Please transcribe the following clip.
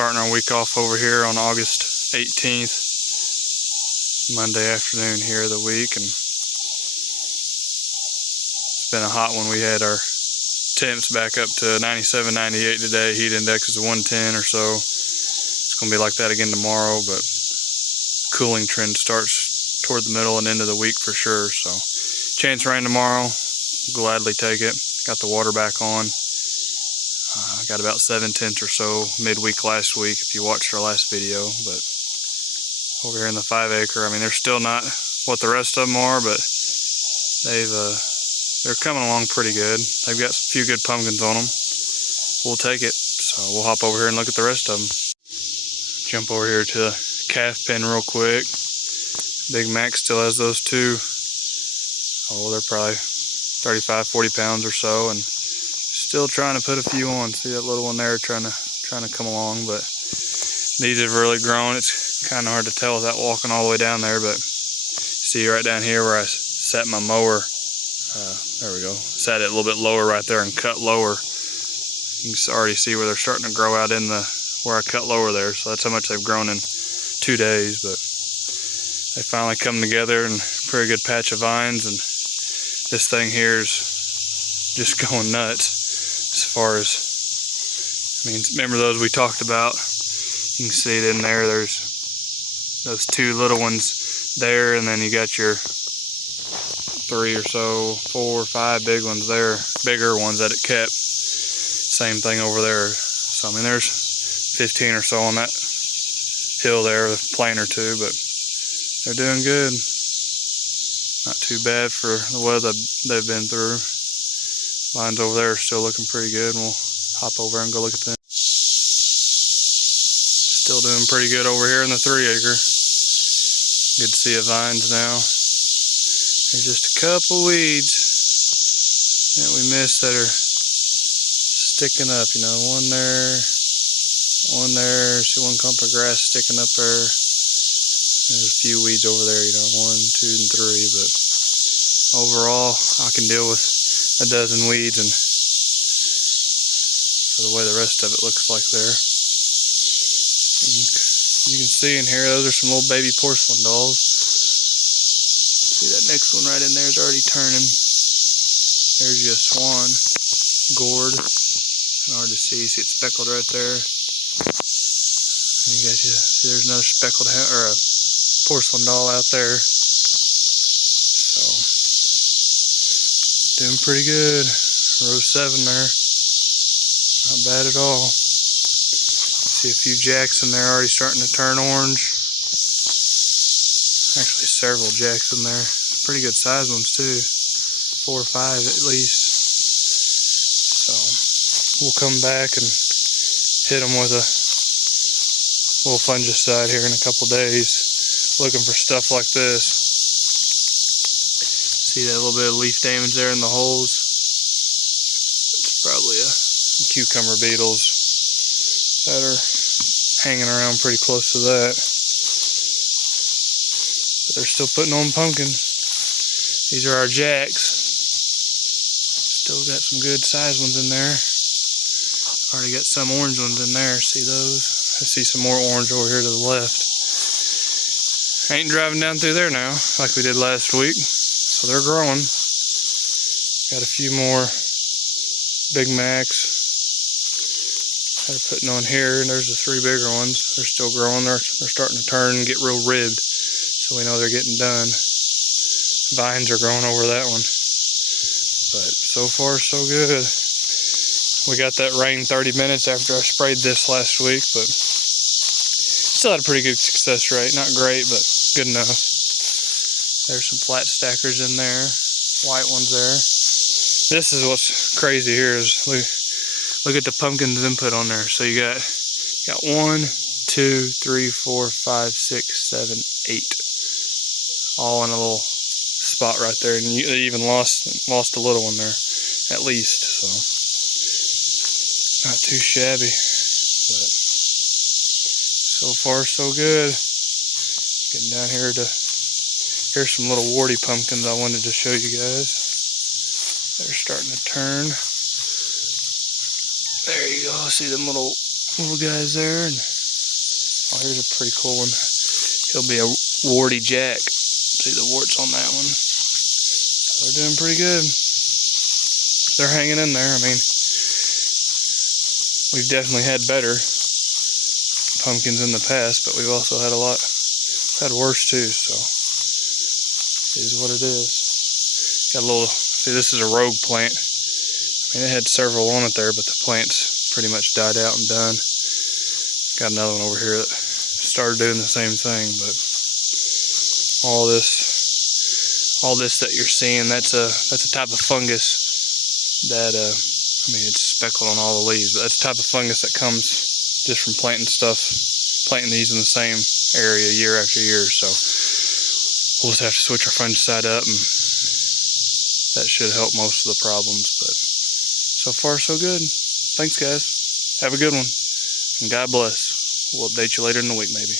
starting our week off over here on August 18th, Monday afternoon here of the week, and it's been a hot one. We had our temps back up to 97, 98 today. Heat index is 110 or so. It's going to be like that again tomorrow, but cooling trend starts toward the middle and end of the week for sure. So chance of rain tomorrow, gladly take it. Got the water back on. Got about 7/10 or so midweek last week if you watched our last video, but over here in the 5 acre, I mean, they're still not what the rest of them are, but they're coming along pretty good. They've got a few good pumpkins on them. We'll take it. So we'll hop over here and look at the rest of them. Jump over here to the calf pen real quick. Big Mac still has those two. Oh, they're probably 35, 40 pounds or so, and still trying to put a few on. See that little one there trying to come along, but these have really grown. It's kind of hard to tell without walking all the way down there, but see right down here where I set my mower. There we go. Set it a little bit lower right there and cut lower. You can already see where they're starting to grow out in where I cut lower there. So that's how much they've grown in 2 days, but they finally come together and pretty good patch of vines, and this thing here is just going nuts. As far as, I mean, remember those we talked about? You can see it in there. There's those 2 little ones there, and then you got your 3 or so, 4 or 5 big ones there, bigger ones that it kept. Same thing over there. So I mean, there's 15 or so on that hill there, a plane or 2, but they're doing good. Not too bad for the weather they've been through. Vines over there are still looking pretty good, and we'll hop over and go look at them. Still doing pretty good over here in the 3 acre. Good to see the vines now. There's just a couple weeds that we missed that are sticking up, you know, one there, see one clump of grass sticking up there. There's a few weeds over there, you know, 1, 2, and 3, but overall I can deal with a dozen weeds, and for the way the rest of it looks like there. You can see in here, those are some little baby porcelain dolls. See that next one right in there is already turning. There's your swan gourd. Kind of hard to see. See it speckled right there. And you got see there's another speckled or a porcelain doll out there. So doing pretty good. Row 7 there. Not bad at all. See a few jacks in there already starting to turn orange. Actually several jacks in there. Pretty good size ones too. 4 or 5 at least. So we'll come back and hit them with a little fungicide here in a couple days. Looking for stuff like this. See that little bit of leaf damage there in the holes? It's probably some cucumber beetles that are hanging around pretty close to that. But they're still putting on pumpkins. These are our jacks. Still got some good sized ones in there. Already got some orange ones in there. See those? I see some more orange over here to the left. Ain't driving down through there now like we did last week. So they're growing. Got a few more Big Macs that are putting on here, and there's the 3 bigger ones. They're still growing. They're starting to turn and get real ribbed, so we know they're getting done. Vines are growing over that one, but so far so good. We got that rain 30 minutes after I sprayed this last week, but still had a pretty good success rate. Not great, but good enough. There's some flat stackers in there, white ones there. This is what's crazy here is look at the pumpkins input on there. So you got 1, 2, 3, 4, 5, 6, 7, 8, all in a little spot right there, and they even lost a little one there, at least. So not too shabby, but so far so good. Getting down here here's some little warty pumpkins I wanted to show you guys. They're starting to turn. There you go. See them little little guys there. And oh, here's a pretty cool one. He'll be a warty jack. See the warts on that one. So they're doing pretty good. They're hanging in there. I mean, we've definitely had better pumpkins in the past, but we've also had worse too, so it is what it is. Got a little, see, this is a rogue plant. I mean, it had several on it there, but the plant's pretty much died out and done. Got another one over here that started doing the same thing, but all this that you're seeing, that's a type of fungus that I mean, it's speckled on all the leaves, but that's a type of fungus that comes just from planting these in the same area year after year. So we'll just have to switch our fungicide up, and that should help most of the problems. But so far, so good. Thanks, guys. Have a good one, and God bless. We'll update you later in the week, maybe.